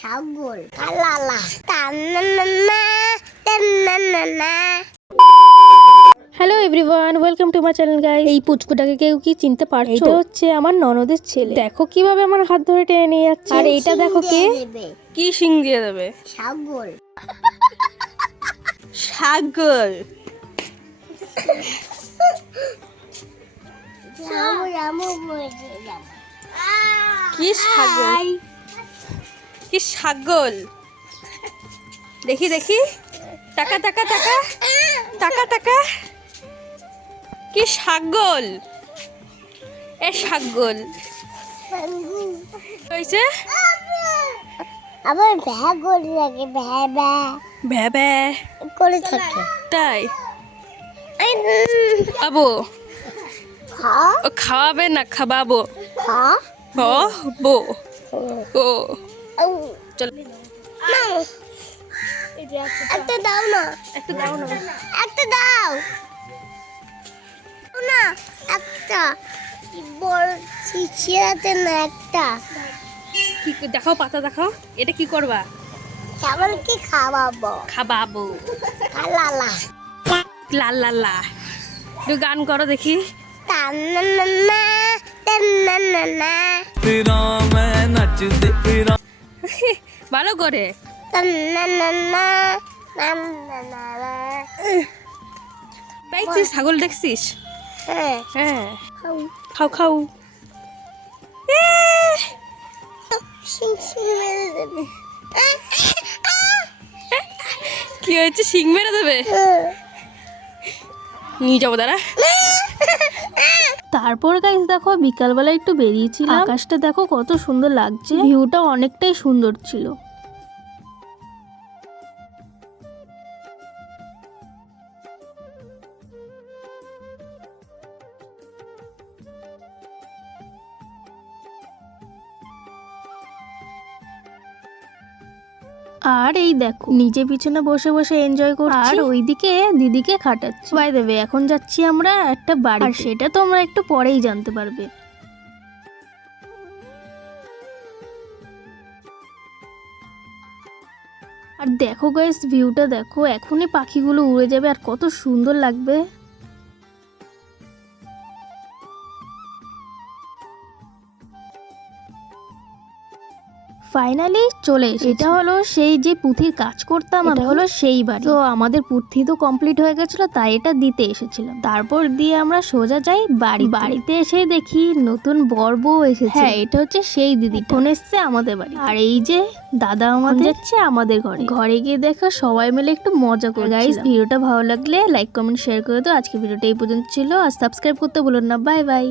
ছাগল কালালা hello everyone welcome to my channel guys এই পুচকুটাকে কেউ কি চিনতে পারছ? এটা হচ্ছে আমার ননদের ছেলে। দেখো কীভাবে আমার হাত ধরে টেনে নিয়ে যাচ্ছে। আর এইটা দেখো কে? কি শিং দিয়ে দেবে? ছাগল ছাগল কি ছাগল কি ছাগল? দেখি দেখি। টাকা টাকা টাকা। টাকা টাকা। কি ছাগল? এ ছাগল। হয়েছে? আবার ভ্যা করে থাকে ভ্যা ভ্যা। ভ্যা ভ্যা। করে থাকে। তাই? খাব? ও খাওয়াবে না খাবাবো? খা। ও বো ও ও। চলো। একটা দাও না। একটা দাও না। একটা দাও। না একটা। বড় ছিঁচিয়াতে না একটা? কি দেখাও পাতা দেখো এটা কি করবা? কি খাওয়াবো। খাওয়াবো। লাল লাল লাল গান করো দেখি। তেরা মে নচতে ভালো করে। পাইছিস ছাগল দেখছিস? হ্যাঁ। খাও খাও। কি হয়েছে? শিং মেরে দেবে? নিয়ে যাব দাঁড়া। তারপর গাইস দেখো বিকালবেলা একটু বেরিয়েছিলাম। আকাশটা দেখো কত সুন্দর লাগছে। ভিউটা অনেকটাই সুন্দর ছিল। আর এই দেখো নিজে পিছনে বসে বসে এনজয় করছি। আর ওইদিকে দিদিকে খাটাচ্ছি। বাই দেবে এখন যাচ্ছি আমরা একটা বাড়ি আর সেটা তোমরা একটু পরেই জানতে পারবে। আর দেখো গাইস ভিউটা দেখো এখনই পাখিগুলো উড়ে যাবে আর কত সুন্দর লাগবে। ফাইনালি চলে। এটা হলো সেই যে পুঁথির কাজ করতাম এটা হলো সেই বাড়ি। তো আমাদের পুঁথি তো কমপ্লিট হয়ে গেছিল তাই এটা দিতে এসেছিলাম। তারপর দিয়ে আমরা সোজা যাই বাড়ি বাড়িতে এসে দেখি নতুন বর বউ এসেছে। হ্যাঁ এটা হচ্ছে সেই দিদি ফোন এসছে আমাদের বাড়ি। আর এই যে দাদা আমাদের যাচ্ছে আমাদের ঘরে। ঘরে গিয়ে দেখো সবাই মিলে একটু মজা করে গাইস ভিডিওটা ভালো লাগলে লাইক কমেন্ট শেয়ার করে দাও। আজকে ভিডিওটা এই পর্যন্ত ছিল। আর সাবস্ক্রাইব করতে ভুলুন না। Bye bye